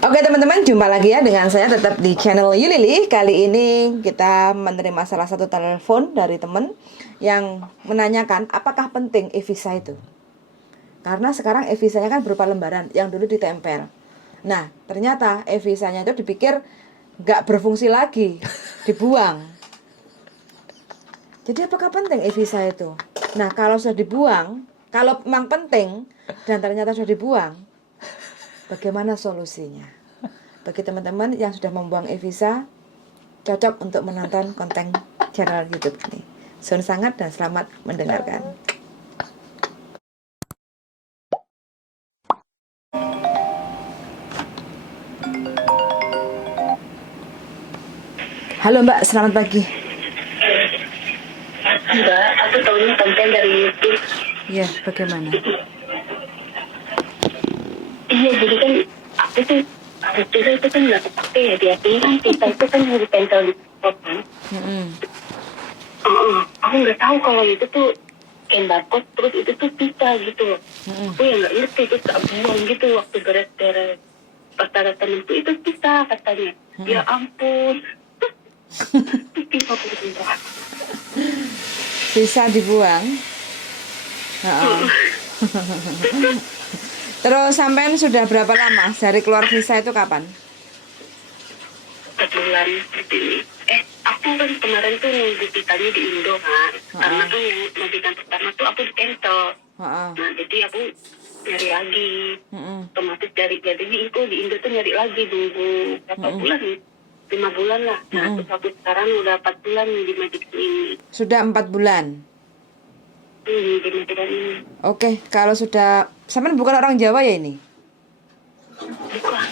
Oke teman-teman, jumpa lagi ya dengan saya tetap di channel Yulili. Kali ini kita menerima salah satu telepon dari teman yang menanyakan apakah penting e-visa itu. Karena sekarang e-visanya kan berupa lembaran yang dulu ditempel. Nah, ternyata e-visanya itu dipikir nggak berfungsi lagi, dibuang. Jadi apakah penting e-visa itu? Nah, kalau sudah dibuang, kalau memang penting dan ternyata sudah dibuang, bagaimana solusinya? Bagi teman-teman yang sudah membuang e-visa, cocok untuk menonton konten channel YouTube ini. Sun sangat dan selamat mendengarkan. Halo Mbak, selamat pagi. Enggak, aku tahunya konten dari YouTube. Iya, bagaimana? Iya, jadi kan aku tuh sebetulnya itu kan nggak kepake ya di hati kan kita itu kan harus tempel di kan. Aku nggak tahu kalau itu tuh scan barcode terus itu tuh pita gitu. Aku yang nggak ngerti itu tak buang gitu waktu beres-beres persyaratan itu pita katanya. Ya ampun. Pita pita. Bisa dibuang? Terus sampean sudah berapa lama dari keluar visa itu kapan? Bulan ini. Aku kan kemarin tuh nunggu pitanya di Indo kan. Karena tuh yang majikan pertama tuh aku di cancel. Nah jadi aku nyari lagi. Otomatis jadi itu di Indo tuh nyari lagi nunggu berapa bulan nih? 5 bulan lah. Nah terus aku sekarang udah 4 bulan di majikan ini. Sudah 4 bulan. Di majikan ini. Oke, kalau sudah sampean bukan orang Jawa ya ini? Bukan.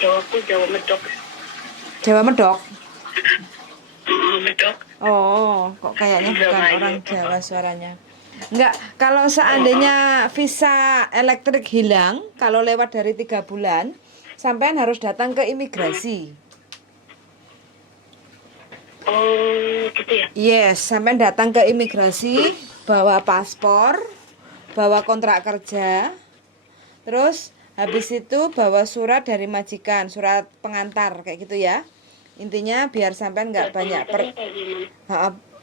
Jawaku Jawa Medok. Jawa Medok? Medok. Oh, kok kayaknya bukan orang Jawa suaranya. Enggak, kalau seandainya visa elektrik hilang, kalau lewat dari 3 bulan, sampean harus datang ke imigrasi. Oh, gitu ya? Yes, sampean datang ke imigrasi, bawa paspor, bawa kontrak kerja, terus habis itu bawa surat dari majikan, surat pengantar kayak gitu ya. Intinya biar sampean nggak banyak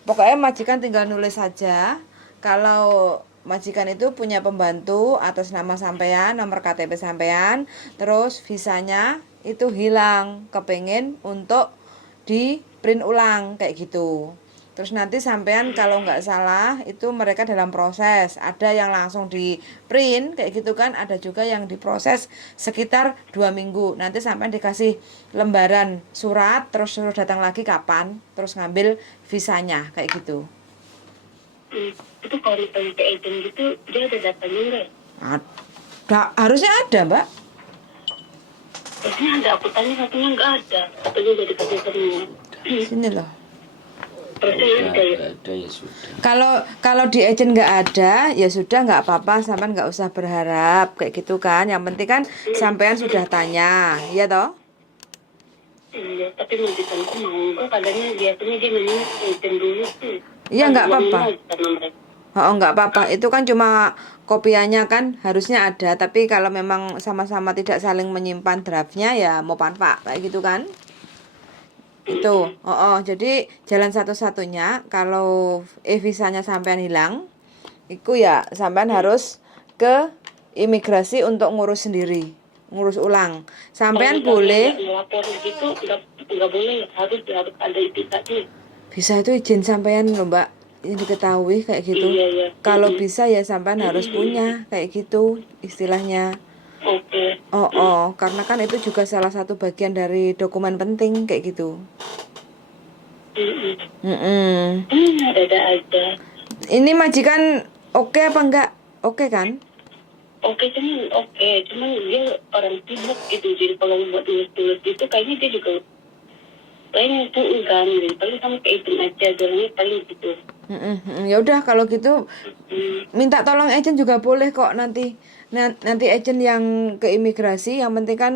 pokoknya majikan tinggal nulis saja kalau majikan itu punya pembantu atas nama sampean, nomor KTP sampean, terus visanya itu hilang, kepengen untuk di print ulang kayak gitu. Terus nanti sampean kalau nggak salah itu mereka dalam proses, ada yang langsung di print kayak gitu kan, ada juga yang diproses sekitar 2 minggu. Nanti sampean dikasih lembaran surat, terus suruh datang lagi kapan, terus ngambil visanya kayak gitu. Itu kalau misalnya ke agent gitu dia ada datanya nggak? Ada, harusnya ada Mbak. Biasanya ada, aku tanya katanya nggak ada, katanya udah dikasih semua. Sini loh. Ada ya sudah. Kalau di agent nggak ada ya sudah, nggak apa-apa, sampean nggak usah berharap kayak gitu kan. Yang penting kan sampean sudah tanya, ya toh? Iya, tapi majikanku mau nggak, kadangnya biasanya dia nanya agent dulu sih. Iya nggak apa-apa. Oh nggak apa-apa, itu kan cuma kopiannya kan harusnya ada. Tapi kalau memang sama-sama tidak saling menyimpan draftnya ya mau pak kayak gitu kan? Itu. Jadi jalan satu-satunya kalau e-visanya sampean hilang, itu ya sampean harus ke imigrasi untuk ngurus sendiri, ngurus ulang. Sampean boleh Lapor gitu nggak boleh, harus ada etikanya. bisa itu izin sampean loh Mbak, yang diketahui kayak gitu. Iya. Kalau bisa ya sampean harus punya kayak gitu istilahnya. Oke. Karena kan itu juga salah satu bagian dari dokumen penting kayak gitu. Ada aja. Ini majikan oke apa enggak? Oke kan? Cuman dia orang sibuk gitu, jadi kalau buat tulis itu kayaknya dia juga kayaknya itu enggak nih, paling kamu ke agent aja bilangnya paling gitu. Ya udah kalau gitu minta tolong agent juga boleh kok nanti. Nanti agent yang ke imigrasi, yang penting kan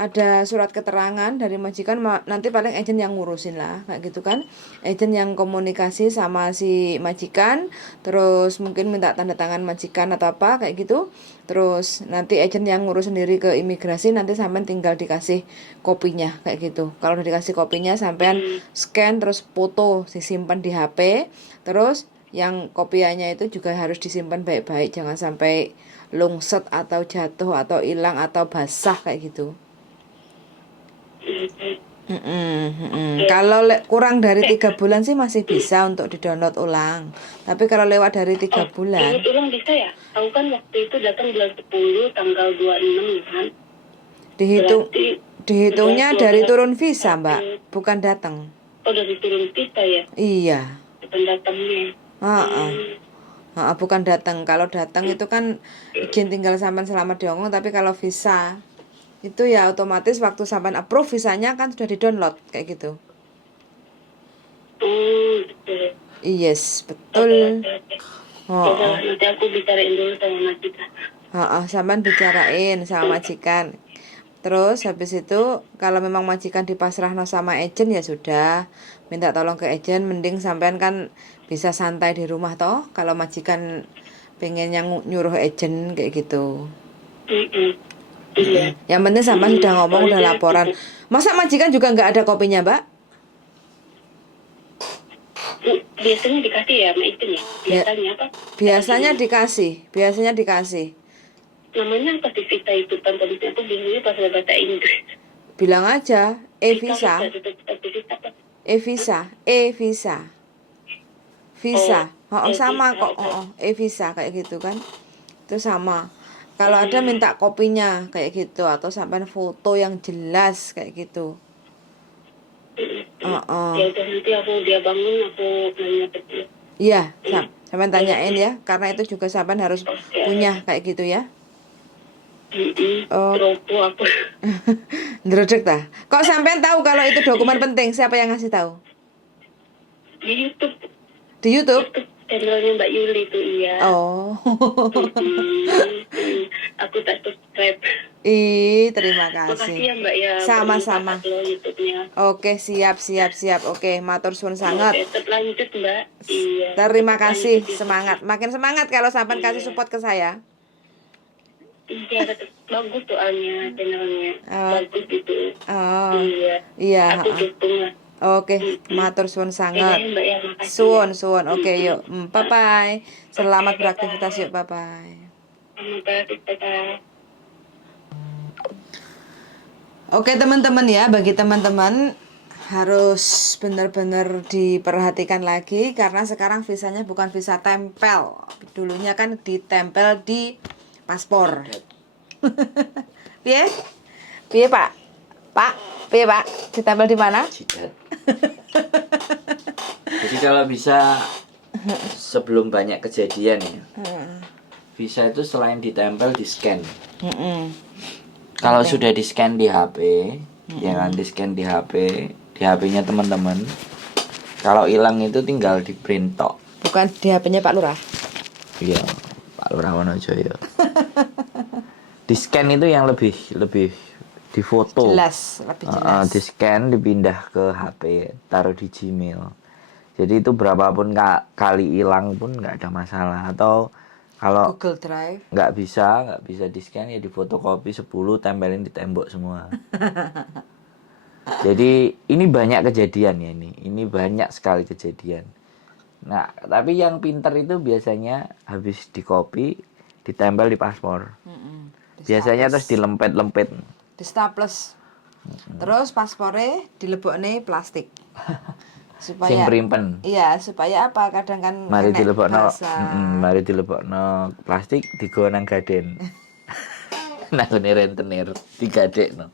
ada surat keterangan dari majikan, nanti paling agent yang ngurusin lah kayak gitu kan. Agent yang komunikasi sama si majikan, terus mungkin minta tanda tangan majikan atau apa kayak gitu. Terus nanti agent yang ngurus sendiri ke imigrasi, nanti sampean tinggal dikasih kopinya kayak gitu. Kalau udah dikasih kopinya, sampean scan terus foto disimpan di HP. Terus yang kopiannya itu juga harus disimpan baik-baik, jangan sampai lungset atau jatuh atau hilang atau basah kayak gitu. Kalau kurang dari 3 bulan sih masih bisa untuk di-download ulang. Tapi kalau lewat dari 3 bulan, download ulang bisa ya? Aku kan waktu itu datang bulan 10 tanggal 26 kan. Dihitungnya dari turun visa, Mbak, bukan datang. Oh, dari turun visa ya? Iya. Bukan datangnya. Bukan datang. Kalau datang itu kan izin tinggal sampean selama di Hongkong, tapi kalau visa itu ya otomatis waktu sampean approve visanya kan sudah di-download kayak gitu. Betul. Yes, betul. Nanti aku bicarain dulu sama majikan. Sampean bicarain sama majikan. Terus habis itu kalau memang majikan dipasrahno sama agent ya sudah, minta tolong ke agent. Mending sampean kan bisa santai di rumah toh, kalau majikan pengen yang nyuruh agent kayak gitu. Iya. Yang penting sampean sudah ngomong, udah laporan. Masa majikan juga nggak ada kopinya, Mbak? Biasanya dikasih ya sama agent ya? Biasanya apa? Biasanya dikasih. Namanya apa sih visa itu kan? Tadi aku bingungnya pas bahasa Inggris. Bilang aja e-visa. Visa. Sama kok. E-visa kayak gitu kan. Itu sama. Kalau ada minta kopinya kayak gitu, atau sampai foto yang jelas kayak gitu. Ya udah, nanti dia bangun aku nanya ke dia. Iya, sampai tanyain ya, karena itu juga sampai harus punya kayak gitu ya. Dropo aku. Ndredeg ta. Kok sampean tahu kalau itu dokumen penting? Siapa yang ngasih tahu? Di YouTube. Di YouTube? Channelnya Mbak Yuli itu, iya. Oh. Aku tak subscribe. Terima kasih. Makasih ya Mbak ya. Sama-sama. Oke, siap. Oke, matur suwun sangat. Tetap lanjut Mbak. Iya. Terima kasih, semangat. Makin semangat kalau sampean kasih support ke saya. Iya, tetap bagus soalnya channelnya. Bagus gitu. Iya. Aku dukung lah. Oke, matur suwun sangat. Mbak ya, Suwun. Oke, yuk. Bye-bye. Selamat beraktivitas yuk, bye-bye. Oke, teman-teman ya, bagi teman-teman harus benar-benar diperhatikan lagi, karena sekarang visanya bukan visa tempel. Dulunya kan ditempel di paspor. Piye? Pak? Piye, Pak? Ditempel di mana? Jadi kalau bisa sebelum banyak kejadian ya, visa itu selain ditempel di scan. Kalau sudah di scan di HP, ya kan, di scan di HP-nya teman-teman. Kalau hilang itu tinggal di print tok. Bukan di HP-nya Pak Lurah. Iya, Pak Lurah Wonojoyo. Di scan itu yang lebih difoto. Jelas, lebih jelas. Di scan, dipindah ke HP, taruh di Gmail. Jadi itu berapapun kali hilang pun nggak ada masalah. Atau kalau Google Drive nggak bisa di scan, ya difotokopi 10, tempelin di tembok semua. Jadi ini banyak kejadian ya, ini banyak sekali kejadian. Nah, tapi yang pinter itu biasanya habis dikopi, ditempel di paspor. Biasanya terus dilempet-lempet. Di staples. Terus paspornya dilebokne plastik. Supaya primpen. Iya, supaya apa? Kadang kan mari dilebokno plastik digo nang gaden. Nang ngene rentenir digadekno.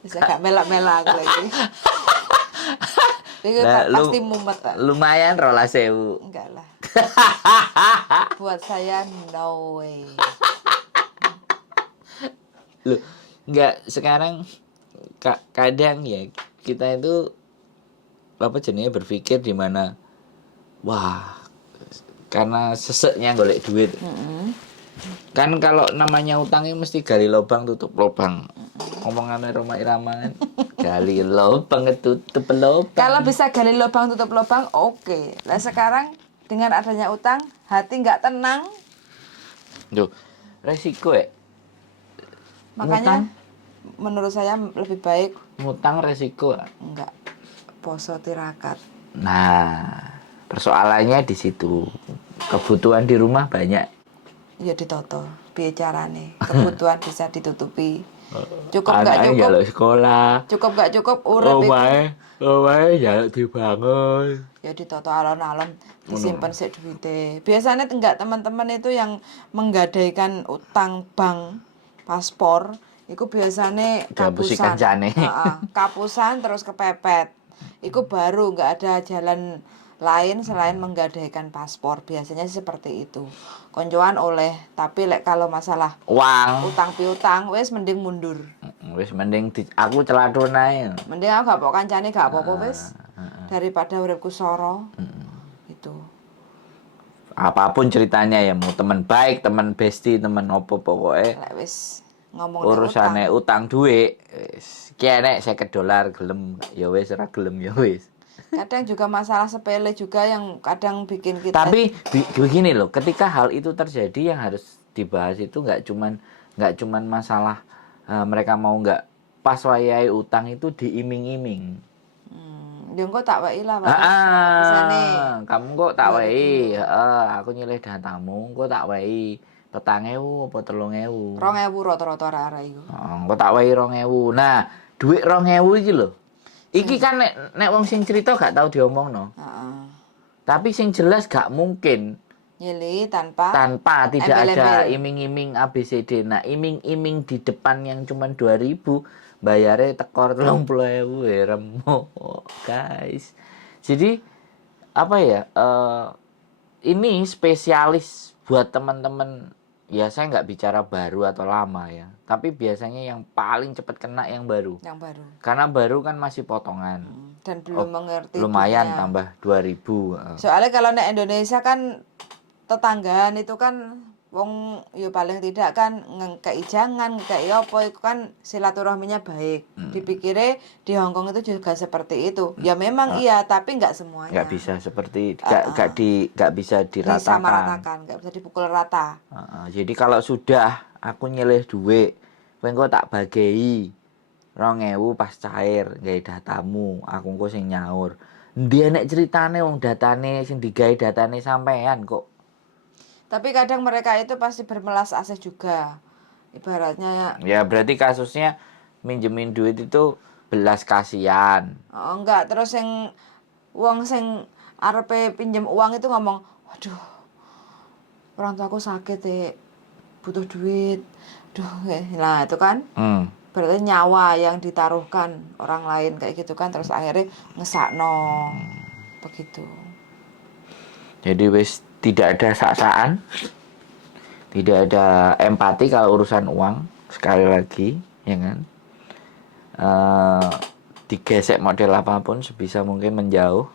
Bisa gak melak-melak lagi. Itu pasti mumet. Lumayan 12.000. Enggak lah. Buat saya no way. Loh, enggak, sekarang kadang ya kita itu berpikir di mana, wah, karena seseknya golek duit. Kan kalau namanya utangnya mesti gali lubang tutup lubang. Omongannya Roma Irama kan. Gali lubang tutup lubang. Kalau bisa gali lubang tutup lubang, oke. Nah sekarang dengan adanya utang, hati nggak tenang. Duh, resiko ya. Makanya Ngutang. menurut saya lebih baik Ngutang resiko. enggak poso tirakat. Nah, persoalannya di situ. Kebutuhan di rumah banyak. Ya ditoto, piye carane? Kebutuhan bisa ditutupi. Cukup nggak Anaknya cukup? jaluk sekolah. Cukup nggak cukup? Urip iku. Omae jaluk dibangun. Ya ditoto alon-alon disimpan sik duwite. Biasanya enggak teman-teman itu yang menggadaikan utang bank paspor, itu biasanya Dihapusi kapusan. kancane. Kapusan terus kepepet. Itu baru nggak ada jalan lain selain menggadaikan paspor. Biasanya seperti itu. Koncoan oleh, tapi kalau masalah Uang. utang piutang wis mending mundur. Wis mending aku celadon ae. Mending aku gak bawa kancane gak apa-apa wis. Daripada uripku soro. Itu. Apapun ceritanya ya, mau teman baik, teman bestie, teman opo pokoknya. Lek wis ngomong Urusane utang duit, wis kene $50 gelem ya wis, ora gelem ya wis. Kadang juga masalah sepele juga yang kadang bikin kita. Tapi begini loh, ketika hal itu terjadi yang harus dibahas itu nggak cuman masalah mereka mau nggak pas wayahe utang itu diiming-iming. Ya engko tak wae lah, Pak. Kamu kok tak wae, aku nyilih datamu, kok tak wae 4.000 apa 3.000. 2.000 rata-rata arek iku. Kok tak wae 2.000. Nah, duit 2.000 iki lho. Iki kan nek wong sing cerita gak tau diomongno. Heeh. Tapi sing jelas gak mungkin Nyili tanpa tidak ada embel-embel. iming-iming ABCD. Nah, iming-iming di depan yang cuma 2.000, bayarnya tekor 30.000 remo, guys. Jadi apa ya? Ini spesialis buat teman-teman. Ya saya nggak bicara baru atau lama ya, tapi biasanya yang paling cepat kena yang baru. Yang baru. Karena baru kan masih potongan. Dan belum mengerti lumayan dunia. Tambah 2.000. Soalnya kalau di Indonesia kan tetanggaan itu kan wong ya paling tidak kan ngekei jangan ngekei apa itu kan silaturahminya baik. Dipikirnya di Hong Kong itu juga seperti itu. Ya memang iya, tapi nggak semuanya. Nggak bisa seperti nggak bisa diratakan. Disamaratakan, nggak bisa dipukul rata. Jadi kalau sudah aku nyilih duit, kowe engko tak bagei 2.000 pas cair gawe datamu, aku engko sing nyaur. Endi nek ceritane wong datane sing digawe datane sampean kok. Tapi kadang mereka itu pasti bermelas asih juga. Ibaratnya ya berarti kasusnya minjemin duit itu belas kasihan. Oh, enggak, terus yang wong sing arepe pinjem uang itu ngomong, "Waduh. Orang tua aku sakit, butuh duit." Duh, nah itu kan. Berarti nyawa yang ditaruhkan orang lain kayak gitu kan, terus akhirnya ngesakno. Begitu. Jadi wis tidak ada sak-sakan, tidak ada empati kalau urusan uang. Sekali lagi, ya kan, digesek model apapun sebisa mungkin menjauh.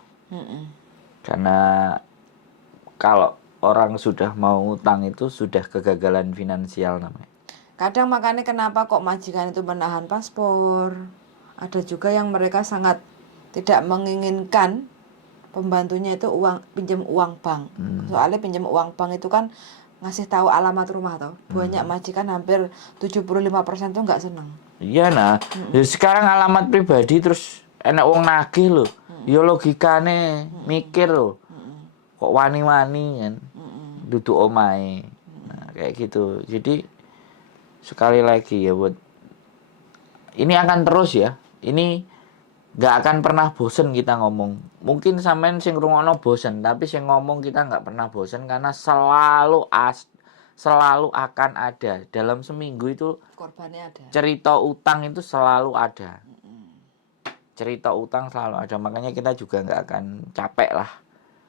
Karena kalau orang sudah mau utang itu sudah kegagalan finansial namanya. Kadang makanya kenapa kok majikan itu menahan paspor. Ada juga yang mereka sangat tidak menginginkan pembantunya itu pinjam uang bank. Soalnya pinjam uang bank itu kan ngasih tahu alamat rumah toh. Banyak majikan hampir 75% tuh nggak seneng. Iya nah. Sekarang alamat pribadi terus enak wong nagih lho. Ya logikane mikir lho. Kok wani-wani kan. Duduk omahe. Nah, kayak gitu. Jadi sekali lagi ya buat ini akan terus ya. Ini nggak akan pernah bosen kita ngomong. Mungkin sampean sing ngrungokno bosen, tapi sing ngomong kita nggak pernah bosen karena selalu akan ada dalam seminggu itu Korbannya ada. cerita utang itu selalu ada. Cerita utang selalu ada, makanya kita juga nggak akan capek lah.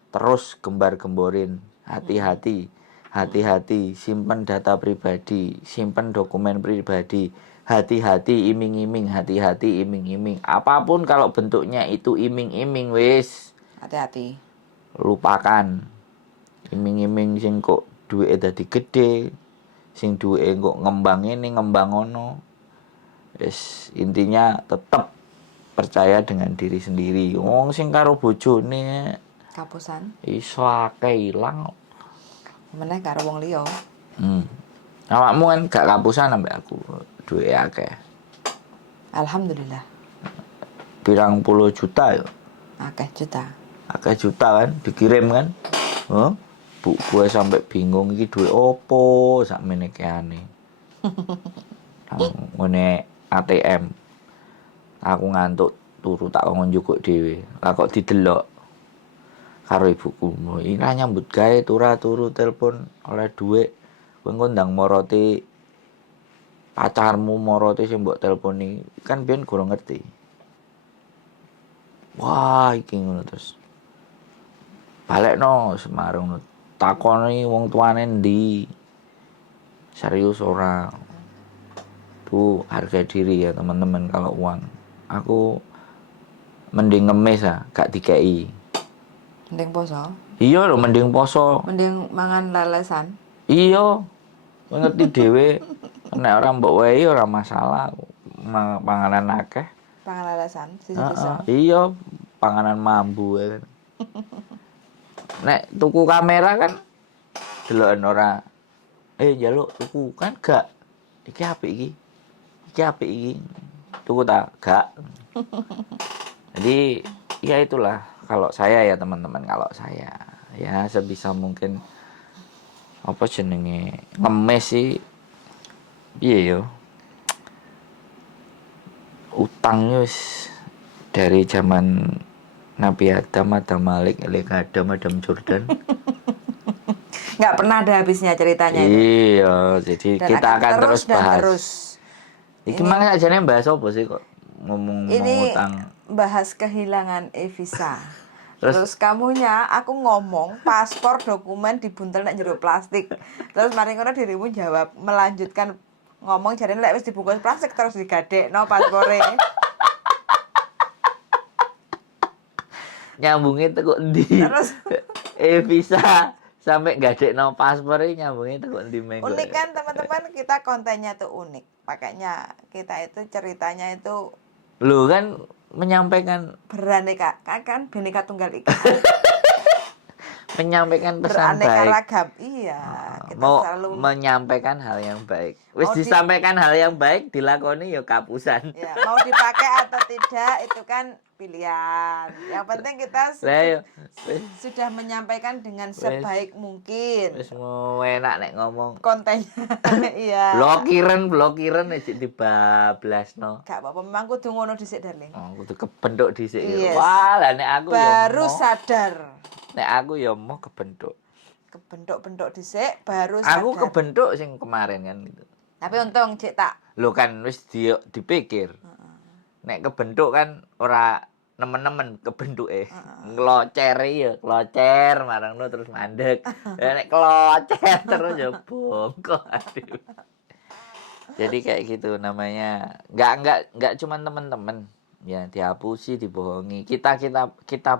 Terus gembar-gemborin, hati-hati, simpan data pribadi, simpan dokumen pribadi. Hati-hati iming-iming, hati-hati iming-iming. Apapun kalau bentuknya itu iming-iming wis. Hati-hati. Lupakan. Iming-iming sing kok duit dadi gede, sing duwe kok ngembang ini ngembang ono. Wis intinya tetap percaya dengan diri sendiri. Wong sing karo bojone Kapusan. iso akeh ilang. Meneh karo wong liya. Awakmu kan gak kapusan sampe aku duwe akeh. Alhamdulillah. Pirang puluh juta ya. Akeh juta. Akeh juta kan dikirim kan. Huh? Bu gue sampai bingung iki duwe opo sakmene keane. Ngene ATM. Aku ngantuk turu tak kongkon njukuk dhewe. Lah kok didelok karo ibuku. Ini nyambut gawe turu telepon oleh dhuwit. Kowe engko ndang moroti pacarmu moroti sing mbok teleponi. Kan biyen kurang ngerti. Wah, iki ngono terus. Balekno Semarang takoni wong tuane ndi. Serius ora. Bu, harga diri ya teman-teman kalau uang. Aku mending ngemis gak dikei. Mending poso. Iya lho mending poso. Mending mangan lelesan. Iya. Ngerti dhewe nek ora mbok wehi ora masalah. Panganan akeh. Pangan lelesan sisa-sisa. Iya, panganan mambu ya. Nek tuku kamera kan deloken ora njaluk tuku kan gak. Iki apik iki. Iki apik iki. Tuku tak gak. Jadi ya itulah kalau saya ya teman-teman, kalau saya ya sebisa mungkin apa jenenge ngemes sih piye yo. Utangnya wis dari zaman Nabi Adam Malik, Adam Jordan. Nggak pernah ada habisnya ceritanya itu. Iya, jadi Dan kita akan terus bahas. Terus. Iki gimana aja nih bahas apa sih kok ngomong utang? Bahas kehilangan e-visa. Terus Terus kamunya aku ngomong paspor dokumen dibuntel nek jero plastik. Terus mari ngono dirimu jawab melanjutkan ngomong jarene lek wis dibungkus plastik terus digadekno paspore. Nyambungnya tuh kok ndi? Terus visa sampai gadekno paspor iki nyambungnya tuh kok ndi mengko. unik kan teman-teman, kita kontennya tuh unik. Makanya kita itu ceritanya itu Lu kan menyampaikan beraneka kan Bhinneka Tunggal Ika. menyampaikan pesan Beraneka baik. ragam. Iya, kita Mau selalu menyampaikan hal yang baik. Wis Mau disampaikan hal yang baik dilakoni ya kapusan. ya, mau dipakai atau tidak itu kan pilihan. Yang penting kita sudah menyampaikan dengan sebaik mungkin. Wis mau enak nek ngomong. Kontennya. Iya. Blokiran nek dibablasno. Gak apa-apa, memang kudu ngono dhisik, darling. Oh, kudu kebentuk dhisik. Yes. Wah, lah nek aku baru ya sadar. Nek aku ya mau kebentuk. Kebentuk-bentuk dhisik baru Aku sadar. kebentuk sing kemarin kan gitu. Tapi untung cek tak. Lho kan wis dipikir. Nek kebentuk kan ora nemen-nemen kebentuke. Nglocer ya, klocer marangno terus mandek. Nek klocer terus ya bongkok. Aduh. Jadi kayak gitu namanya. Enggak cuma teman-teman ya dihapusi, dibohongi. Kita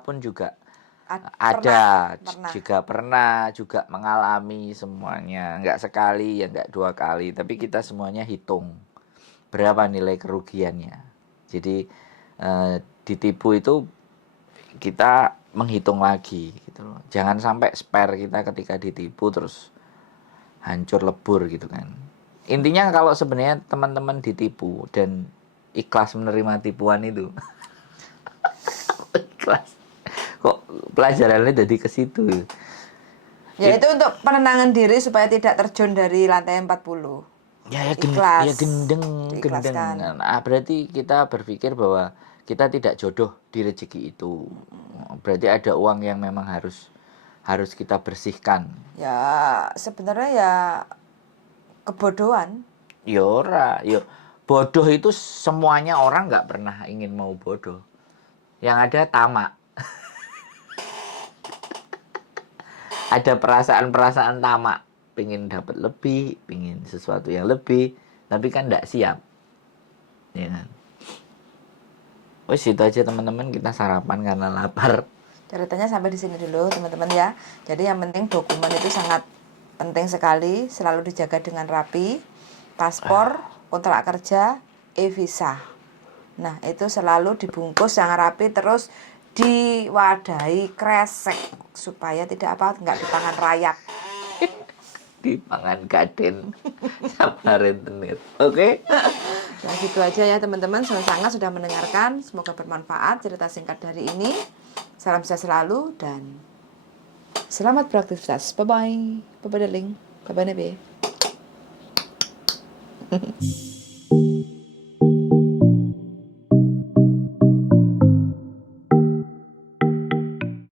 pun juga pernah juga mengalami semuanya, enggak sekali ya enggak dua kali, tapi kita semuanya hitung berapa nilai kerugiannya. Jadi ditipu itu kita menghitung lagi gitu loh. Jangan sampai spare kita ketika ditipu terus hancur lebur gitu kan. Intinya kalau sebenarnya teman-teman ditipu dan ikhlas menerima tipuan itu ikhlas. Kok pelajarannya jadi ke situ ya itu untuk penenangan diri supaya tidak terjun dari lantai 40 ya ikhlas, ya gendeng. Nah, berarti kita berpikir bahwa kita tidak jodoh di rezeki itu. Berarti ada uang yang memang harus kita bersihkan. Ya sebenarnya ya kebodohan. Ya ora, ya bodoh itu semuanya orang nggak pernah ingin mau bodoh. Yang ada tamak. Ada perasaan-perasaan tamak, pengen dapat lebih, pengen sesuatu yang lebih, tapi kan tidak siap, ya kan? Wes itu aja teman-teman, kita sarapan karena lapar. Ceritanya sampai di sini dulu teman-teman ya. Jadi yang penting dokumen itu sangat penting sekali, selalu dijaga dengan rapi. Paspor, kontrak kerja, e-visa. Nah, itu selalu dibungkus yang rapi, terus diwadahi kresek supaya nggak di tangan rayap. Di pangan gaden sama rentenir. Oke. Nah, gitu aja ya teman-teman. Sangat sudah mendengarkan. Semoga bermanfaat cerita singkat dari ini. Salam sehat selalu dan selamat beraktivitas. Bye bye. Bye bye darling. Bye bye Nebe.